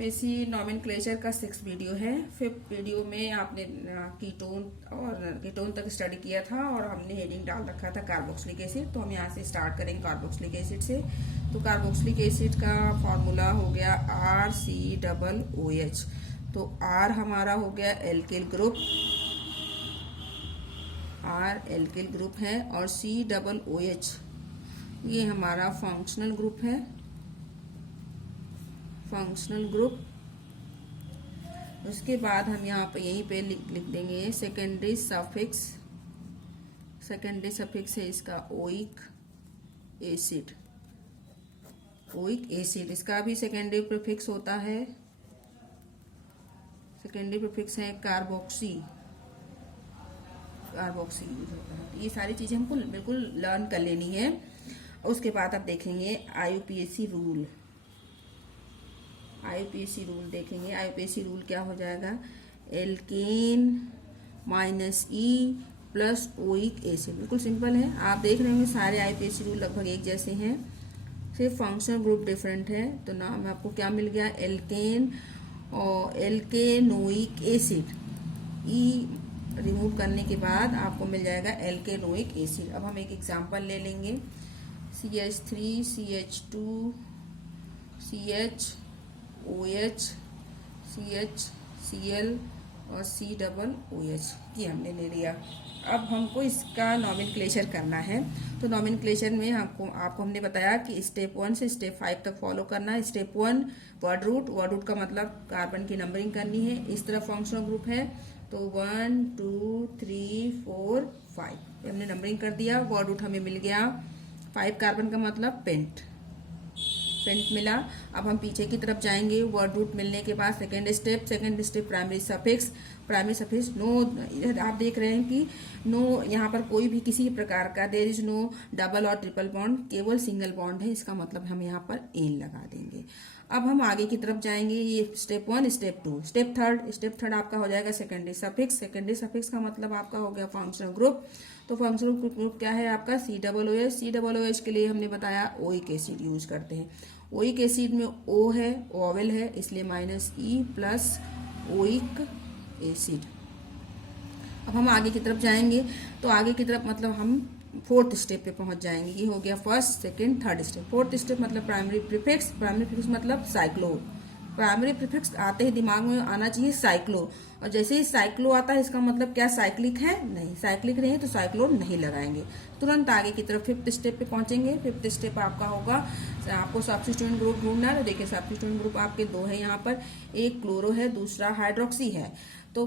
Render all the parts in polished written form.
IUPAC nomenclature का 6 video है। 5th video में आपने कीटोन तक स्टडी किया था और हमने हेडिंग डाल रखा था कार्बोक्सिलिक एसिड। तो हम यहाँ से स्टार्ट करेंगे कार्बोक्सिलिक एसिड से। तो कार्बोक्सिलिक एसिड का फॉर्मूला हो गया RCOOH। तो R हमारा हो गया alkyl group, R alkyl group है, और COOH ये हमारा फंक्शनल ग्रुप है, फंक्शनल ग्रुप। उसके बाद हम यहाँ पे यहीं पे लिख देंगे सेकेंडरी सफिक्स। सेकेंडरी सफिक्स है इसका ओइक एसिड, ओइक एसिड। इसका भी सेकेंडरी प्रीफिक्स होता है, सेकेंडरी प्रीफिक्स है कार्बोक्सी, कार्बोक्सी यूज होता है। ये सारी चीजें हमको बिल्कुल लर्न कर लेनी है। उसके बाद आप देखेंगे आईयूपीएसी रूल, आईयूपीएसी रूल देखेंगे। आईयूपीएसी रूल क्या हो जाएगा, alkane minus e plus oic acid. बिल्कुल सिंपल है, आप देख रहे होंगे सारे आईयूपीएसी रूल लगभग एक जैसे हैं, सिर्फ फंक्शनल ग्रुप डिफरेंट है। तो नाम आपको क्या मिल गया, एल्केन और एल्केनोइक एसिड। ई रिमूव करने के बाद आपको मिल जाएगा एल्केनोइक एसिड। अब हम एक एग्जांपल ले लेंगे, CH3 CH2 CHOH CH Cl और COOH ये हमने ले लिया। अब हमको इसका नॉमेनक्लेचर करना है। तो नॉमेनक्लेचर में आपको हमने बताया कि स्टेप 1 से स्टेप 5 तक फॉलो करना है। Step 1 word root, word root का मतलब कार्बन की नंबरिंग करनी है। इस तरह फंक्शनल ग्रुप है तो 1 2 3 4 5 हमने नंबरिंग कर दिया। वर्ड रूट हमें मिल गया 5 कार्बन का मतलब पेंट, पेंट मिला। अब हम पीछे की तरफ जाएंगे। वर्ड रूट मिलने के बाद second step primary suffix, primary suffix no. आप देख रहे हैं कि नो यहाँ पर कोई भी किसी प्रकार का देयर इज नो डबल और ट्रिपल बॉन्ड, केवल सिंगल बॉन्ड है। इसका मतलब हम यहाँ पर एन लगा देंगे। अब हम आगे की तरफ जाएंगे। ये स्टेप 1 स्टेप 2 स्टेप थर्ड आपका हो जाएगा सेकेंडरी सफिक्स। सेकेंडरी सफिक्स का मतलब आपका हो गया फंक्शनल ग्रुप। तो फंक्शनल ग्रुप क्या है आपका, COOH। COOH के लिए हमने बताया ओइक एसिड यूज करते हैं। ओइक एसिड में O है, ओवल है, इसलिए -E प्लस ओइक एसिड। अब हम आगे की तरफ जाएंगे। तो आगे की तरफ मतलब हम 4th स्टेप पे पहुंच जाएंगे। ये हो गया first second third step. 4th step मतलब प्राइमरी प्रीफिक्स, प्राइमरी प्रीफिक्स मतलब साइक्लो। प्राइमरी प्रीफिक्स आते ही दिमाग में आना चाहिए साइक्लो, और जैसे ही साइक्लो आता है इसका मतलब क्या, साइक्लिक है, नहीं, साइक्लिक नहीं है तो साइक्लोन नहीं लगाएंगे। तुरंत आगे की तरफ 5th स्टेप पे पहुंचेंगे। 5th स्टेप आपका होगा, आपको सब्स्टिट्यूएंट ग्रुप ढूंढना है। तो देखिए सब्स्टिट्यूएंट ग्रुप आपके 2 है यहाँ पर, एक क्लोरो है, दूसरा हाइड्रोक्सी है। तो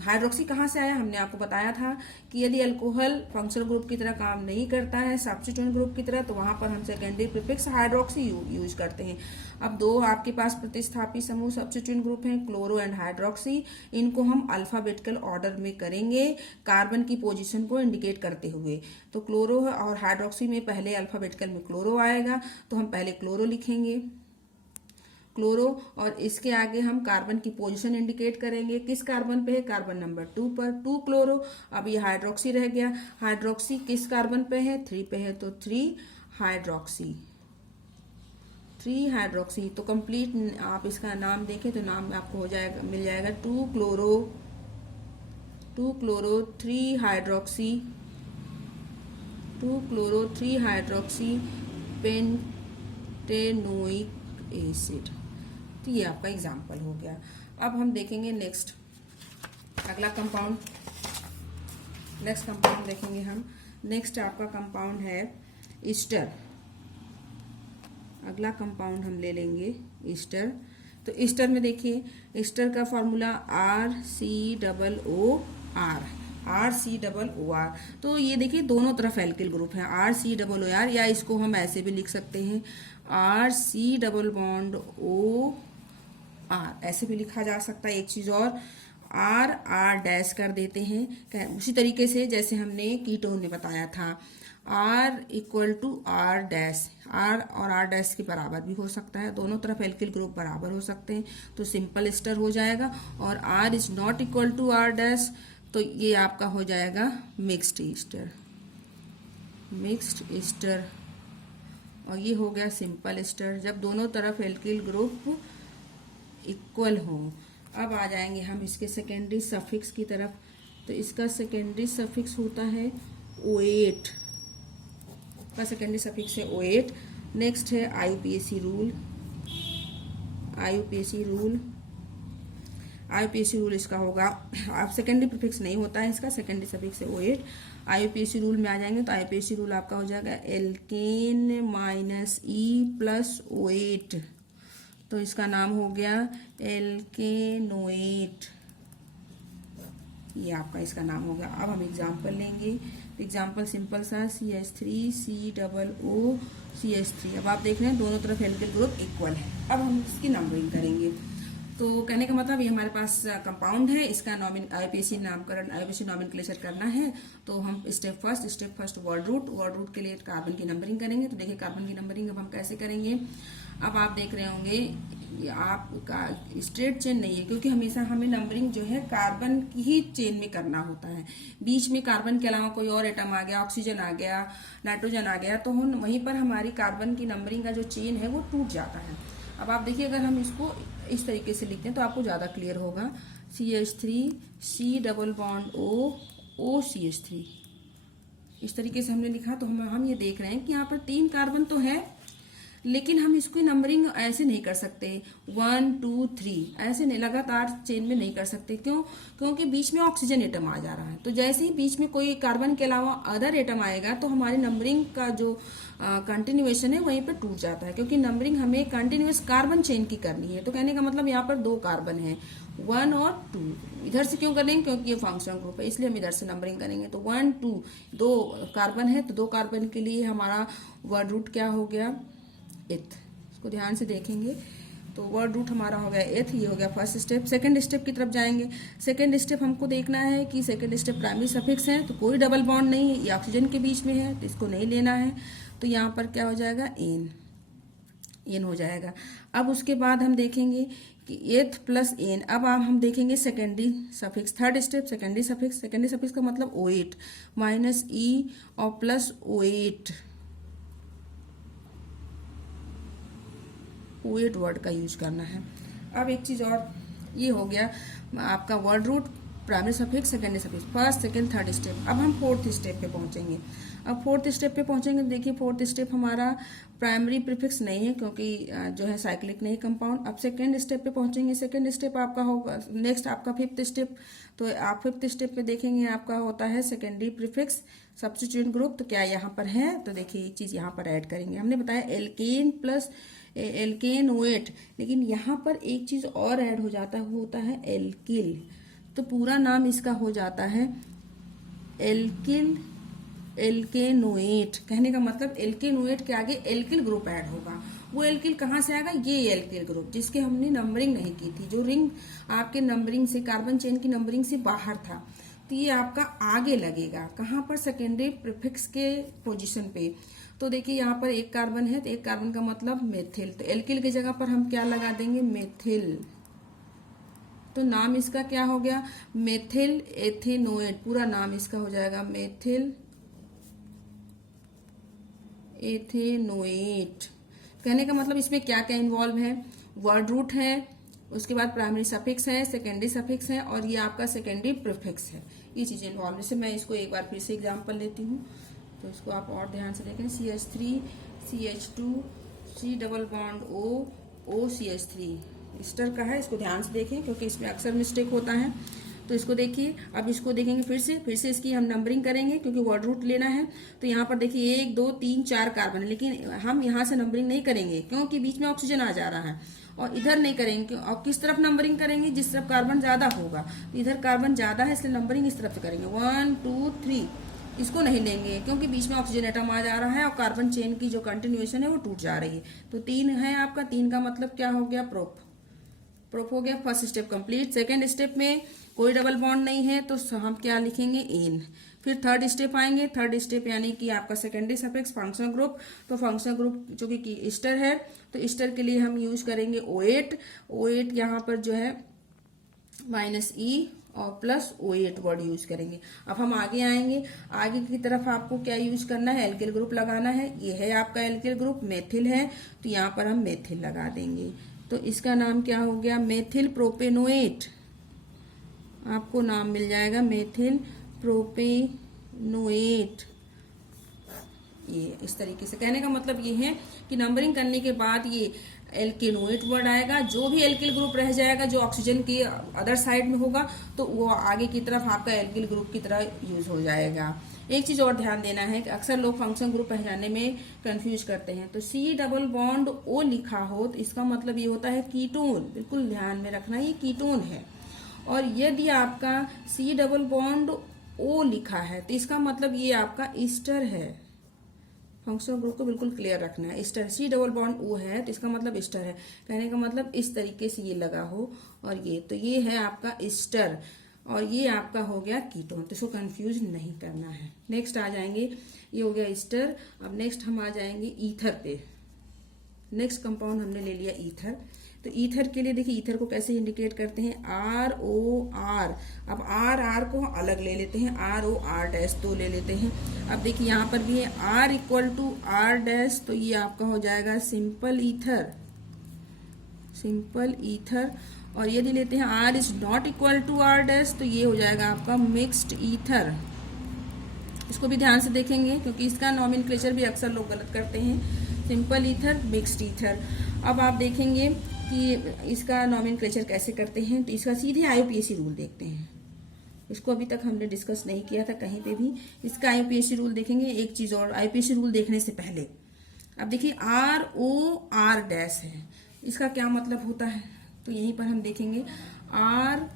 हाइड्रोक्सी कहाँ से आया, हमने आपको बताया था कि यदि अल्कोहल फंक्शनल ग्रुप की तरह काम नहीं करता है सब्स्टिट्यूएंट ग्रुप की तरह, तो वहां पर हम सेकेंडरी प्रीफिक्स हाइड्रोक्सी यूज करते हैं। अब 2 आपके पास प्रतिस्थापी समूह सब्स्टिट्यूएंट ग्रुप हैं, क्लोरो एंड हाइड्रोक्सी। इनको हम अल्फाबेटिकल ऑर्डर में करेंगे कार्बन की पोजीशन को इंडिकेट करते हुए। तो क्लोरो और हाइड्रोक्सी में पहले अल्फाबेटिकल में क्लोरो आएगा, तो हम पहले क्लोरो लिखेंगे, क्लोरो, और इसके आगे हम कार्बन की पोजीशन इंडिकेट करेंगे। किस कार्बन पे है, कार्बन नंबर 2 पर, 2 क्लोरो। अब ये हाइड्रोक्सी रह गया, हाइड्रोक्सी किस कार्बन पे है, 3 पे है, तो 3 हाइड्रोक्सी, 3 हाइड्रोक्सी। तो कंप्लीट आप इसका नाम देखें तो नाम आपको हो जाएगा, मिल जाएगा 2 chloro 3 hydroxy, 2 chloro 3 hydroxy pentanoic acid. तो ये आपका एग्जाम्पल हो गया। अब हम देखेंगे नेक्स्ट अगला कंपाउंड, नेक्स्ट कंपाउंड देखेंगे हम। नेक्स्ट आपका कंपाउंड है ईस्टर। अगला कंपाउंड हम ले लेंगे ईस्टर। तो ईस्टर में देखिए, ईस्टर का फॉर्मूला RCOOR। तो ये देखिए दोनों तरफ एल्किल ग्रुप है, RCOOR, या इसको हम ऐसे भी लिख सकते हैं RC⋯OR, ऐसे भी लिखा जा सकता है। एक चीज और, R डैश कर देते हैं, उसी तरीके से जैसे हमने कीटोन में बताया था, R = R डैश, R और R डैश के बराबर भी हो सकता है, दोनों तरफ एल्किल ग्रुप बराबर हो सकते हैं, तो सिंपल ईस्टर हो जाएगा। और R ≠ R डैश, तो ये आपका हो जाएगा मिक्स्ड ईस्टर, मिक्स्ड ईस्टर। और ये हो गया सिंपल ईस्टर। जब दोनों तरफ एल्किल ग्रुप इक्वल हो। अब आ जाएंगे हम इसके सेकेंडरी सफिक्स की तरफ। तो इसका सेकेंडरी सफिक्स होता है OAT का सेकेंडरी सफिक्स है OAT। नेक्स्ट है IUPAC रूल। IUPAC रूल इसका होगा, आप सेकेंडरी प्रीफिक्स नहीं होता है इसका, सेकेंडरी सफिक्स है OAT। IUPAC रूल में आ जाएंगे तो IUPAC रूल आपका हो जाएगा alkane minus E plus OAT। तो इसका नाम हो गया एल्केनोएट, ये आपका इसका नाम होगा। अब हम एग्जाम्पल लेंगे। एग्जाम्पल सिंपल सा CH3COO CH3। अब आप देख रहे हैं दोनों तरफ एल्किल ग्रुप इक्वल है। अब हम इसकी नंबरिंग करेंगे। तो कहने का मतलब ये हमारे पास कंपाउंड है, इसका IUPAC नामकरण, IUPAC नॉमेनक्लेचर करना है। तो हम स्टेप फर्स्ट वर्ड रूट के लिए कार्बन की नंबरिंग करेंगे। तो देखिए कार्बन की नंबरिंग अब हम कैसे करेंगे। अब आप देख रहे होंगे आपका स्ट्रेट चेन नहीं है, क्योंकि हमेशा हमें नंबरिंग जो है कार्बन की ही चेन में करना होता है। बीच में कार्बन के अलावा कोई और एटम आ गया, ऑक्सीजन आ गया, नाइट्रोजन आ गया, तो वहीं पर हमारी कार्बन की नंबरिंग का जो चेन है वो टूट जाता है। अब आप देखिए अगर हम इसको इस तरीके से लिखते हैं तो आपको ज़्यादा क्लियर होगा। CH3 C double bond O CH3, इस तरीके से हमने लिखा। तो हम ये देख रहे हैं कि यहाँ पर 3 कार्बन तो है, लेकिन हम इसको नंबरिंग ऐसे नहीं कर सकते 1 2 3 ऐसे नहीं लगातार चेन में नहीं कर सकते। क्यों? क्योंकि बीच में ऑक्सीजन एटम आ जा रहा है। तो जैसे ही बीच में कोई कार्बन के अलावा अदर एटम आएगा तो हमारी नंबरिंग का जो कंटिन्यूएशन है वहीं पर टूट जाता है, क्योंकि नंबरिंग हमें कंटिन्यूअस कार्बन चेन की करनी है। तो कहने का मतलब यहाँ पर 2 कार्बन है, 1 और 2। इधर से क्यों करेंगे? क्योंकि ये फंक्शनल ग्रुप है, इसलिए हम इधर से नंबरिंग करेंगे। तो 1 2 2 कार्बन है, तो 2 कार्बन के लिए हमारा वर्ड रूट क्या हो गया? एथ। इसको ध्यान से देखेंगे तो वर्ड रूट हमारा हो गया एथ। ये हो गया फर्स्ट स्टेप। सेकंड स्टेप की तरफ जाएंगे। सेकंड स्टेप हमको देखना है कि सेकंड स्टेप प्राइमरी सफिक्स है, तो कोई डबल बॉन्ड नहीं है, ये ऑक्सीजन के बीच में है, तो इसको नहीं लेना है। तो यहाँ पर क्या हो जाएगा? एन हो जाएगा। अब उसके बाद हम देखेंगे कि एथ प्लस एन। अब हम देखेंगे secondary suffix, third step secondary suffix. Secondary suffix का मतलब OAT माइनस E और प्लस OAT वर्ड का यूज करना है। अब एक चीज़ और, ये हो गया आपका word root, primary suffix, secondary suffix, first second third step. अब हम फोर्थ स्टेप पे पहुंचेंगे। अब फोर्थ स्टेप पे पहुंचेंगे तो देखिए फोर्थ स्टेप हमारा प्राइमरी प्रीफिक्स नहीं है, क्योंकि जो है साइक्लिक नहीं कंपाउंड। अब सेकेंड स्टेप पे पहुंचेंगे। सेकेंड स्टेप आपका होगा नेक्स्ट आपका फिफ्थ स्टेप। तो आप फिफ्थ स्टेप पे देखेंगे आपका होता है सेकेंडरी प्रीफिक्स सब्स्टिट्यूएंट ग्रुप। तो क्या यहाँ पर है? तो देखिए एक चीज़ यहाँ पर ऐड करेंगे। हमने बताया एल्केन प्लस एल्केन OAT, लेकिन यहाँ पर एक चीज और ऐड हो जाता है, वो होता है एल्किल। तो पूरा नाम इसका हो जाता है एल्केनोएट। कहने का मतलब एल्केनोएट के आगे एल्किल ग्रुप ऐड होगा। वो एल्किल कहाँ से आएगा? ये एल्किल ग्रुप जिसके हमने नंबरिंग नहीं की थी, जो रिंग आपके नंबरिंग से, कार्बन चेन की नंबरिंग से बाहर था। तो ये आपका आगे लगेगा कहाँ पर? सेकेंडरी प्रीफिक्स के पोजीशन पे। तो देखिए यहाँ पर 1 कार्बन है, तो 1 कार्बन का मतलब मेथिल। तो एल्किल की जगह पर हम क्या लगा देंगे? मेथिल। तो नाम इसका क्या हो गया? Methyl ethanoate. पूरा नाम इसका हो जाएगा मेथिल एथेनोएट। कहने का मतलब इसमें क्या क्या इन्वॉल्व है? वर्ड रूट है, उसके बाद प्राइमरी सफिक्स है, सेकेंडरी सफिक्स है, और ये आपका सेकेंडरी प्रीफिक्स है। ये चीजें इन्वॉल्व। जैसे मैं इसको एक बार फिर से एग्जाम्पल लेती हूँ, तो इसको आप और ध्यान से देखें। CH3 CH2 C double bond O CH3 Easter का है। इसको ध्यान से देखें क्योंकि इसमें अक्सर मिस्टेक होता है। तो इसको देखिए। अब इसको देखेंगे फिर से इसकी हम नंबरिंग करेंगे, क्योंकि वर्ड रूट लेना है। तो यहाँ पर देखिए 1 2 3 4 कार्बन है, लेकिन हम यहाँ से नंबरिंग नहीं करेंगे क्योंकि बीच में ऑक्सीजन आ जा रहा है। और इधर नहीं करेंगे, और किस तरफ नंबरिंग करेंगे? जिस तरफ कार्बन ज्यादा होगा। तो इधर कार्बन ज्यादा है, इसलिए नंबरिंग इस तरफ से करेंगे 1 2 3। इसको नहीं लेंगे क्योंकि बीच में ऑक्सीजन एटम आ जा रहा है और कार्बन चेन की जो कंटिन्यूएशन है वो टूट जा रही है। तो 3 है आपका। 3 का मतलब क्या हो गया? प्रोप हो गया। First step complete. Second step में कोई डबल बॉन्ड नहीं है, तो हम क्या लिखेंगे? एन। फिर थर्ड स्टेप आएंगे। थर्ड स्टेप यानी कि आपका सेकेंडरी सफिक्स फंक्शनल ग्रुप। तो फंक्शनल ग्रुप जो कि ईस्टर है, तो ईस्टर के लिए हम यूज करेंगे OAT यहाँ पर जो है माइनस E और प्लस OAT वर्ड यूज करेंगे। अब हम आगे आएंगे। आगे की तरफ आपको क्या यूज करना है? एल्किल ग्रुप लगाना है। ये है आपका एल्किल ग्रुप, मेथिल है, तो यहाँ पर हम मेथिल लगा देंगे। तो इसका नाम क्या हो गया, मेथिल प्रोपेनोएट। आपको नाम मिल जाएगा मेथिल प्रोपेनोएट। ये इस तरीके से कहने का मतलब ये है कि नंबरिंग करने के बाद ये एल्केनोएट वर्ड आएगा। जो भी एल्किल ग्रुप रह जाएगा जो ऑक्सीजन के अदर साइड में होगा तो वो आगे की तरफ आपका एल्किल ग्रुप की तरह यूज हो जाएगा। एक चीज और ध्यान देना है कि अक्सर लोग फंक्शन ग्रुप पहचानने में कंफ्यूज करते हैं। तो C डबल बॉन्ड O लिखा हो तो इसका मतलब ये होता है कीटोन। बिल्कुल ध्यान में रखना, ये कीटोन है। और यदि आपका C डबल बॉन्ड O लिखा है तो इसका मतलब ये आपका ईस्टर है। फंक्शनल ग्रुप को बिल्कुल क्लियर रखना है। Easter, C double bond O है तो इसका मतलब ईस्टर है। कहने का मतलब इस तरीके से ये लगा हो और ये, तो ये है आपका ईस्टर और ये आपका हो गया कीटोन। तो इसको कंफ्यूज नहीं करना है। नेक्स्ट आ जाएंगे, ये हो गया ईस्टर। अब नेक्स्ट हम आ जाएंगे ईथर पे। नेक्स्ट कंपाउंड हमने ले लिया ईथर। तो ईथर के लिए देखिए ईथर को कैसे इंडिकेट करते हैं, ROR। अब R को अलग ले लेते हैं, ROR' तो ले लेते हैं। अब देखिए यहाँ पर भी है R इक्वल टू R', तो ये आपका हो जाएगा सिंपल ईथर, सिंपल ईथर। और यदि लेते हैं R is not equal to R', तो ये हो जाएगा आपका मिक्स्ड ईथर। इसको भी ध्यान से देखेंगे क्योंकि इसका नॉमेनक्लेचर भी अक्सर लोग गलत करते हैं। Simple ether, mixed ether. अब आप देखेंगे कि इसका नॉमेनक्लेचर कैसे करते हैं, तो इसका सीधे IUPAC रूल देखते हैं। इसको अभी तक हमने डिस्कस नहीं किया था कहीं पे भी। इसका IUPAC रूल देखेंगे। एक चीज और, IUPAC रूल देखने से पहले अब देखिए ROR' है, इसका क्या मतलब होता है, तो यहीं पर हम देखेंगे ROR'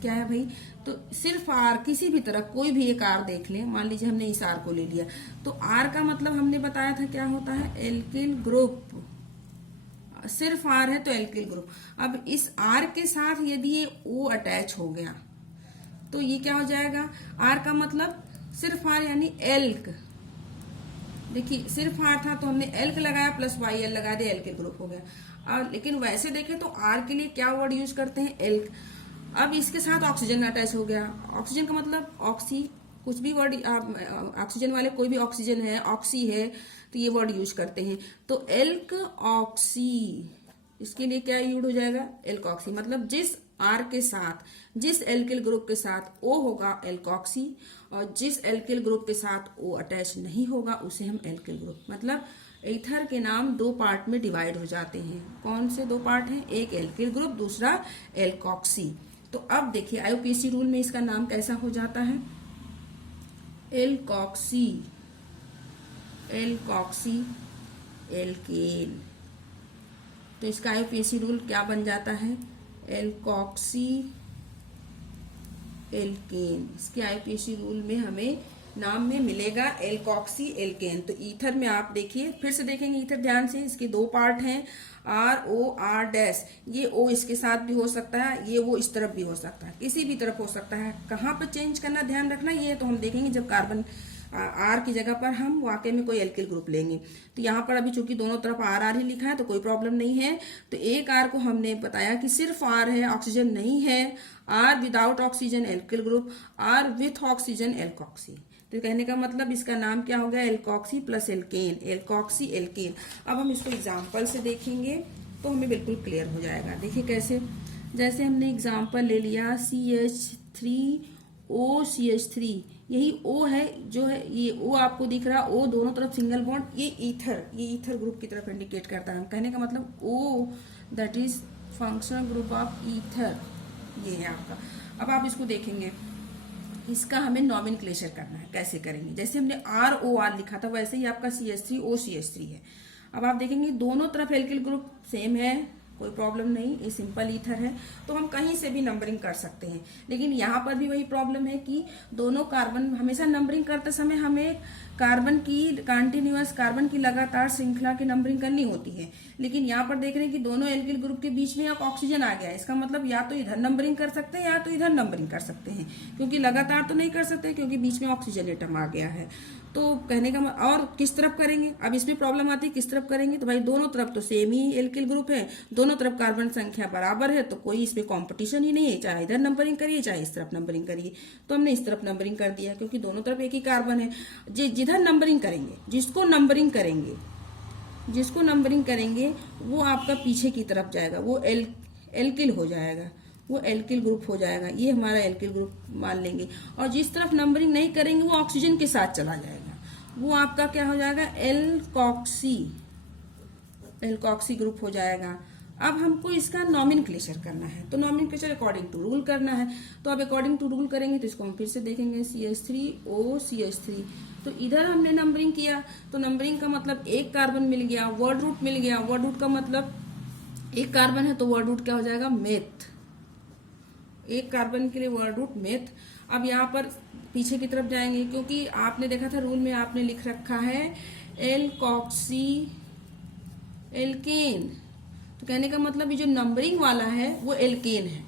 क्या है भाई, तो सिर्फ R, किसी भी तरह कोई भी एक R देख लें। मान लीजिए हमने इस R को ले लिया तो R का मतलब हमने बताया था क्या होता है, एल्किल ग्रुप। सिर्फ R है तो एल्किल ग्रुप। अब इस R के साथ यदि ये O अटैच हो गया तो ये क्या हो जाएगा, R का मतलब सिर्फ R यानी एल्क। देखिए सिर्फ R था तो हमने एल्क लगाया प्लस YL लगा दिया, एल्किल ग्रुप हो गया। लेकिन वैसे देखें तो R के लिए क्या वर्ड यूज करते हैं, एल्क। अब इसके साथ ऑक्सीजन अटैच हो गया। ऑक्सीजन का मतलब ऑक्सी, कुछ भी वर्ड ऑक्सीजन वाले कोई भी ऑक्सीजन है, ऑक्सी है, तो ये वर्ड यूज करते हैं। तो एल्क ऑक्सी, इसके लिए क्या यूज हो जाएगा, एल्क ऑक्सी। मतलब जिस R के साथ, जिस एल्किल ग्रुप के साथ O होगा एल्कॉक्सी, और जिस एल्किल ग्रुप के साथ O अटैच नहीं होगा उसे हम एल्किल ग्रुप। मतलब ईथर के नाम दो पार्ट में डिवाइड हो जाते हैं। कौन से दो पार्ट हैं, एक एल्किल ग्रुप, दूसरा एल्कॉक्सी। तो अब देखिए IUPAC रूल में इसका नाम कैसा हो जाता है, एल्कॉक्सी, एल्कॉक्सी एल्केन। तो इसका IUPAC रूल क्या बन जाता है, एल्कॉक्सी एल्केन। इसके IUPAC रूल में हमें नाम में मिलेगा एल्कॉक्सी एल्केन। तो ईथर में आप देखिए, फिर से देखेंगे ईथर ध्यान से, इसके दो पार्ट हैं ROR'। ये O इसके साथ भी हो सकता है, ये वो इस तरफ भी हो सकता है, किसी भी तरफ हो सकता है। कहाँ पर चेंज करना ध्यान रखना, ये तो हम देखेंगे जब कार्बन R की जगह पर हम वाकई में कोई एल्किल ग्रुप लेंगे। तो यहाँ पर अभी चूंकि दोनों तरफ RR ही लिखा है तो कोई प्रॉब्लम नहीं है। तो एक R को हमने बताया कि सिर्फ R है, ऑक्सीजन नहीं है। R without oxygen alkyl group, R with oxygen alkoxy. तो कहने का मतलब इसका नाम क्या हो गया, alkoxy plus alkane, alkoxy alkane. अब हम इसको एग्जाम्पल से देखेंगे तो हमें बिल्कुल क्लियर हो जाएगा। देखिए कैसे, जैसे हमने एग्जाम्पल ले लिया CH3OCH3, यही O है जो है, ये O आपको दिख रहा, O दोनों तरफ सिंगल बॉन्ड, ये ईथर ग्रुप की तरफ इंडिकेट करता है। कहने का मतलब O that is functional group of ether, ये है आपका। अब आप इसको देखेंगे, इसका हमें नॉमेनक्लेचर करना है। कैसे करेंगे, जैसे हमने ROR लिखा था वैसे ही आपका CH3OCH3 है। अब आप देखेंगे दोनों तरफ एल्किल ग्रुप सेम है, कोई प्रॉब्लम नहीं, ये सिंपल ईथर है तो हम कहीं से भी नंबरिंग कर सकते हैं। लेकिन यहाँ पर भी वही प्रॉब्लम है कि दोनों कार्बन, हमेशा नंबरिंग करते समय हमें कार्बन की कंटिन्यूअस, कार्बन की लगातार श्रृंखला की नंबरिंग करनी होती है। लेकिन यहाँ पर देख रहे हैं कि दोनों एल्किल ग्रुप के बीच में अब ऑक्सीजन आ गया है। इसका मतलब या तो इधर नंबरिंग कर सकते हैं या तो इधर नंबरिंग कर सकते हैं, क्योंकि लगातार तो नहीं कर सकते क्योंकि बीच में ऑक्सीजन एटम आ गया है। तो कहने का और किस तरफ करेंगे, अब इसमें प्रॉब्लम आती है किस तरफ करेंगे। तो भाई दोनों तरफ तो सेम ही एल्किल ग्रुप है, दोनों तरफ कार्बन संख्या बराबर है, तो कोई इसमें कंपटीशन ही नहीं है, चाहे इधर नंबरिंग करिए चाहे इस तरफ नंबरिंग करिए। तो हमने इस तरफ नंबरिंग कर दिया क्योंकि दोनों तरफ एक ही कार्बन है। जिधर नंबरिंग करेंगे, जिसको नंबरिंग करेंगे जिसको नंबरिंग करेंगे वो आपका पीछे की तरफ जाएगा, वो एल्किल हो जाएगा, वो एल्किल ग्रुप हो जाएगा। ये हमारा एल्किल ग्रुप मान लेंगे। और जिस तरफ नंबरिंग नहीं करेंगे वो ऑक्सीजन के साथ चला जाएगा, वो आपका क्या हो जाएगा, एल्कॉक्सी ग्रुप हो जाएगा। अब हमको इसका नॉमेनक्लेचर करना है, तो नॉमेनक्लेचर अकॉर्डिंग टू रूल करना है। तो अब अकॉर्डिंग टू रूल करेंगे तो इसको हम फिर से देखेंगे, CH3OCH3। तो इधर हमने नंबरिंग किया, तो नंबरिंग का मतलब एक कार्बन मिल गया, वर्ड रूट मिल गया। वर्ड रूट का मतलब एक कार्बन है तो वर्ड रूट क्या हो जाएगा, मेथ। एक कार्बन के लिए वर्ड रूट मेथ। अब यहाँ पर पीछे की तरफ जाएंगे, क्योंकि आपने देखा था रूल में आपने लिख रखा है एल्कॉक्सी एल्केन। तो कहने का मतलब ये जो नंबरिंग वाला है वो एल्केन है,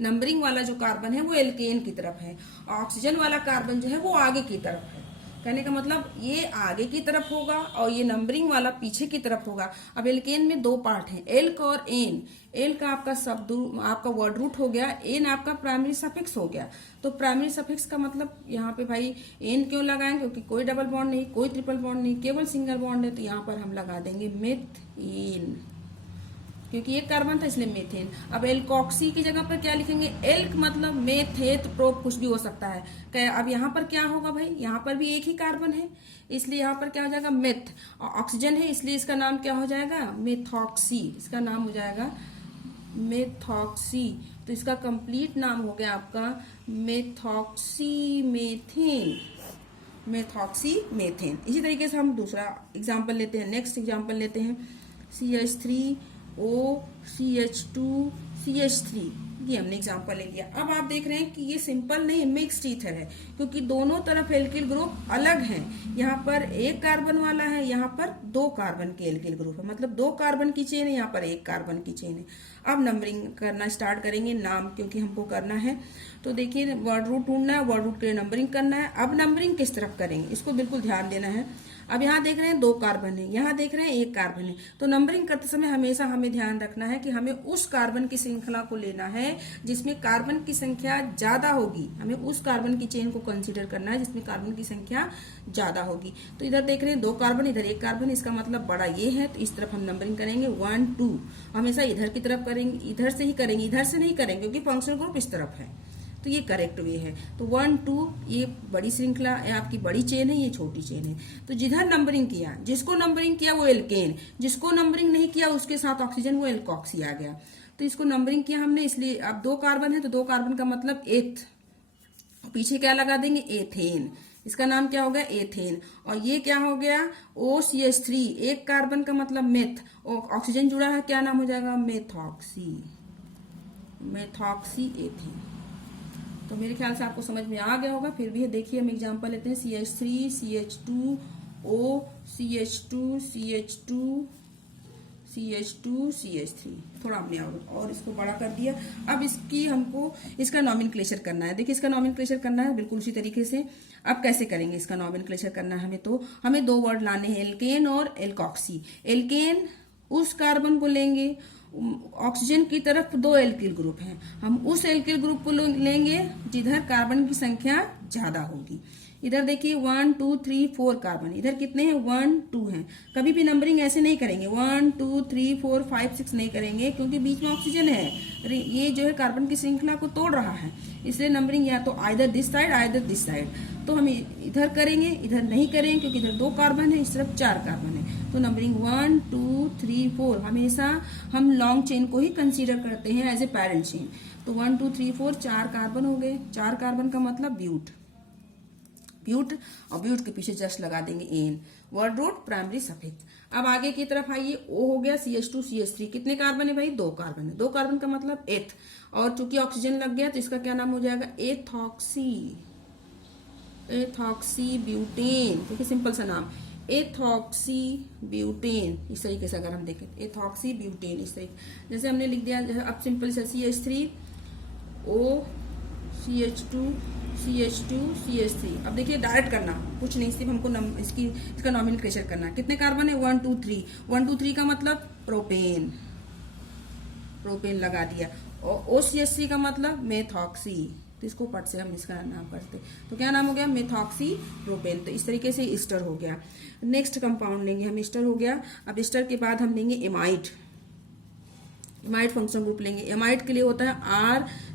नंबरिंग वाला जो कार्बन है वो एल्केन की तरफ है, ऑक्सीजन वाला कार्बन जो है वो आगे की तरफ है। कहने का मतलब ये आगे की तरफ होगा और ये नंबरिंग वाला पीछे की तरफ होगा। अब एल्केन में दो पार्ट हैं, एल्क और एन। एल्क आपका शब्द आपका वर्ड रूट हो गया, एन आपका प्राइमरी सफिक्स हो गया। तो प्राइमरी सफिक्स का मतलब यहाँ पे भाई एन क्यों लगाएंगे, क्योंकि कोई डबल बॉन्ड नहीं, कोई ट्रिपल बॉन्ड नहीं, केवल सिंगल बॉन्ड है। तो यहाँ पर हम लगा देंगे मेथेन, क्योंकि एक कार्बन था इसलिए मेथेन। अब एल्कॉक्सी की जगह पर क्या लिखेंगे, एल्क मतलब मेथेट प्रोप कुछ भी हो सकता है। अब यहाँ पर क्या होगा भाई, यहाँ पर भी एक ही कार्बन है इसलिए यहाँ पर क्या हो जाएगा, मेथ। और ऑक्सीजन है इसलिए इसका नाम क्या हो जाएगा, मेथॉक्सी। इसका नाम हो जाएगा मेथॉक्सी। तो इसका कंप्लीट नाम हो गया आपका मेथॉक्सी मेथेन, मेथॉक्सी मेथेन। इसी तरीके से हम दूसरा एग्जाम्पल लेते हैं, नेक्स्ट एग्जाम्पल लेते हैं, CH3OCH2CH3। ये हमने एग्जाम्पल ले लिया। अब आप देख रहे हैं कि ये सिंपल नहीं है, मिक्स्ड ईथर है, क्योंकि दोनों तरफ एल्किल ग्रुप अलग हैं। यहाँ पर एक कार्बन वाला है, यहाँ पर दो कार्बन के एल्किल ग्रुप है, मतलब दो कार्बन की चेन है, यहाँ पर एक कार्बन की चेन है। अब नंबरिंग करना स्टार्ट करेंगे, नाम क्योंकि हमको करना है। तो देखिए वर्ड रूट ढूंढना है, वर्ड रूट के लिए नंबरिंग करना है। अब नंबरिंग किस तरफ करेंगे इसको बिल्कुल ध्यान देना है। अब यहाँ देख रहे हैं दो कार्बन है, यहाँ देख रहे हैं एक कार्बन है। तो नंबरिंग करते समय हमेशा हमें ध्यान रखना है कि हमें उस कार्बन की श्रृंखला को लेना है जिसमें कार्बन की संख्या ज्यादा होगी। हमें उस कार्बन की चेन को कंसीडर करना है जिसमें कार्बन की संख्या ज्यादा होगी। तो इधर देख रहे हैं दो कार्बन, इधर एक कार्बन, इसका मतलब बड़ा ये है। तो इस तरफ हम नंबरिंग करेंगे 1 2। हमेशा इधर की तरफ करेंगे, इधर से ही करेंगे, इधर से नहीं करेंगे क्योंकि फंक्शनल ग्रुप इस तरफ है। तो ये करेक्ट वे है। तो 1 2 ये बड़ी श्रृंखला है, आपकी बड़ी चेन है, ये छोटी चेन है। तो जिधर नंबरिंग किया, जिसको नंबरिंग किया वो एल्केन, जिसको नंबरिंग नहीं किया उसके साथ ऑक्सीजन, वो एल्कॉक्सी आ गया। तो इसको नंबरिंग किया हमने, इसलिए अब दो कार्बन है तो दो कार्बन का मतलब एथ, पीछे क्या लगा देंगे, एथेन। इसका नाम क्या हो गया, एथेन। और ये क्या हो गया, OCH3, एक कार्बन का मतलब मेथ, ऑक्सीजन जुड़ा है, क्या नाम हो जाएगा, मेथॉक्सी, मेथॉक्सी एथेन। तो मेरे ख्याल से आपको समझ में आ गया होगा। फिर भी देखिए हम एग्जांपल लेते हैं, CH3 CH2O CH2 CH2 CH2 CH3। थोड़ा हमने और इसको बड़ा कर दिया। अब इसकी हमको इसका नॉमेनक्लेचर करना है। देखिए इसका नॉमेनक्लेचर करना है बिल्कुल उसी तरीके से। अब कैसे करेंगे इसका नॉमेनक्लेचर करना है हमें, तो हमें दो वर्ड लाने हैं, एल्केन और एल्कॉक्सी। एल्केन उस कार्बन को लेंगे, ऑक्सीजन की तरफ दो एल्किल ग्रुप हैं, हम उस एल्किल ग्रुप को लेंगे जिधर कार्बन की संख्या ज्यादा होगी। इधर देखिए 1 2 3 4 कार्बन, इधर कितने हैं, 1 2 हैं। कभी भी नंबरिंग ऐसे नहीं करेंगे 1 2 3 4 5 6 नहीं करेंगे, क्योंकि बीच में ऑक्सीजन है, ये जो है कार्बन की श्रृंखला को तोड़ रहा है, इसलिए नंबरिंग या तो either this side either this side. तो हम इधर करेंगे, इधर नहीं करेंगे क्योंकि इधर दो कार्बन है, इस तरफ चार कार्बन है। तो नंबरिंग 1 2 3 4 हमेशा हम लॉन्ग चेन को ही कंसीडर करते हैं एज ए पैरेंट चेन। तो 1 2 3 4 चार कार्बन हो गए, चार कार्बन का मतलब ब्यूट, ब्यूट, और ब्यूट के पीछे जस्ट लगा देंगे एन, वर्ड रूट प्राइमरी सफिक्स। अब आगे की तरफ आइए, ओ हो गया CH2 CH3, कितने कार्बन है भाई, दो कार्बन है, दो कार्बन का मतलब एथ, और चूंकि ऑक्सीजन लग गया तो इसका क्या नाम हो जाएगा, एथॉक्सी, एथॉक्सी ब्यूटेन। देखिए सिंपल सा नाम, एथॉक्सी ब्यूटेन। इस तरीके से अगर हम देखें एथॉक्सी ब्यूटेन, इस तरीके जैसे हमने लिख दिया। अब सिंपल से CH3O CH2 CH2 CH3। अब देखिए डायरेक्ट करना कुछ नहीं, सिर्फ हमको इसका नॉमेनक्लेचर करना। कितने कार्बन है, 1 2 3, 1 2 3 का मतलब प्रोपेन, प्रोपेन लगा दिया। और OCH3 का मतलब मेथॉक्सी, तो इसको पट से हम इसका नाम करते, तो क्या नाम हो गया, मेथॉक्सी प्रोपेन। तो इस तरीके से ईस्टर हो गया। नेक्स्ट कंपाउंड लेंगे हम, ईस्टर हो गया। अब ईस्टर के बाद हम लेंगे एमाइड। एमाइड फंक्शनल ग्रुप लेंगे। एमाइड के लिए होता है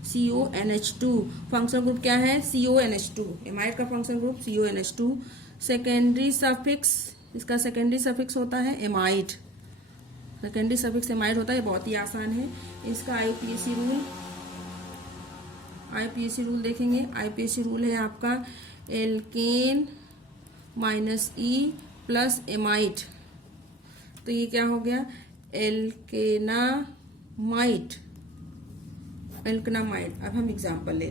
RCONH2। फंक्शनल ग्रुप क्या है, CONH2। एमाइड का functional group CONH2। Secondary suffix, इसका सेकेंडरी सफिक्स होता है एमाइड। सेकेंडरी सफिक्स एमाइड होता है, बहुत ही आसान है। इसका IUPAC रूल देखेंगे। IUPAC रूल है आपका एल्केन -E प्लस एमाइड, तो ये क्या हो गया, एल्केनामाइड। अब हम एग्जाम्पल ले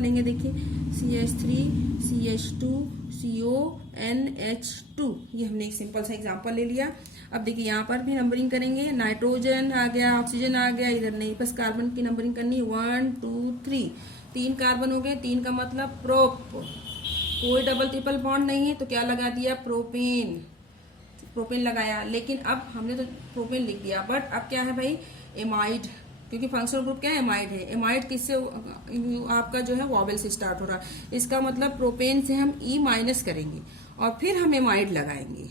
लेंगे, देखिए CH3CH2CONH2, ये हमने एक सिंपल सा एग्जाम्पल ले लिया। अब देखिए यहाँ पर भी नंबरिंग करेंगे, नाइट्रोजन आ गया, ऑक्सीजन आ गया, इधर नहीं, बस कार्बन की नंबरिंग करनी है 1 2 3। 3 कार्बन हो गए, 3 का मतलब प्रोप, कोई डबल ट्रिपल बॉन्ड नहीं है तो क्या लगा दिया, प्रोपेन लगाया। लेकिन अब हमने तो प्रोपेन लिख दिया, बट अब क्या है भाई, एमाइड, क्योंकि फंक्शनल ग्रुप क्या है, एमाइड है। एमाइड किससे आपका जो है वॉवेल से स्टार्ट हो रहा है, इसका मतलब प्रोपेन से हम E माइनस करेंगे और फिर हम एमाइड लगाएंगे।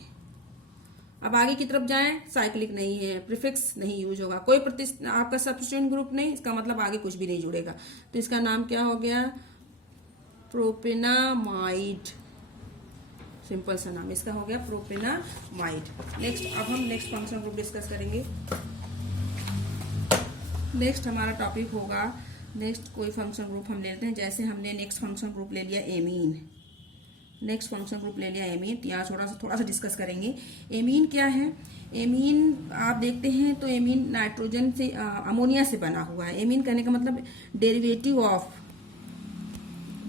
अब आगे की तरफ जाएं, साइक्लिक नहीं है, प्रीफिक्स नहीं यूज होगा, कोई आपका सब्स्टिट्यूएंट ग्रुप नहीं, इसका मतलब आगे कुछ भी नहीं जुड़ेगा, तो इसका नाम क्या हो गया, प्रोपेनामाइड। सिंपल सा नाम इसका हो गया प्रोपेनामाइड। नेक्स्ट, अब हम नेक्स्ट फंक्शनल ग्रुप डिस्कस करेंगे। नेक्स्ट हमारा टॉपिक होगा, नेक्स्ट कोई फंक्शनल ग्रुप हम लेते हैं, जैसे हमने नेक्स्ट फंक्शनल ग्रुप ले लिया एमीन। नेक्स्ट फंक्शनल ग्रुप ले लिया एमीन, तो यहाँ थोड़ा सा डिस्कस करेंगे। एमीन क्या है, एमीन आप देखते हैं तो एमीन नाइट्रोजन से अमोनिया से बना हुआ है। एमीन कहने का मतलब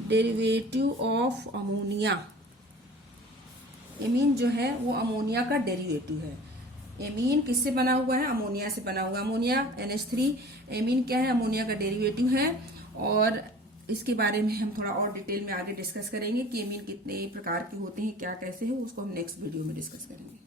डेरिवेटिव ऑफ अमोनिया। एमीन जो है वो अमोनिया का डेरिवेटिव है। एमीन किससे बना हुआ है, अमोनिया से बना हुआ है। अमोनिया NH3, एमीन क्या है, अमोनिया का डेरिवेटिव है। और इसके बारे में हम थोड़ा और डिटेल में आगे डिस्कस करेंगे कि एमीन कितने प्रकार के होते हैं, क्या कैसे है, उसको हम नेक्स्ट वीडियो में डिस्कस करेंगे।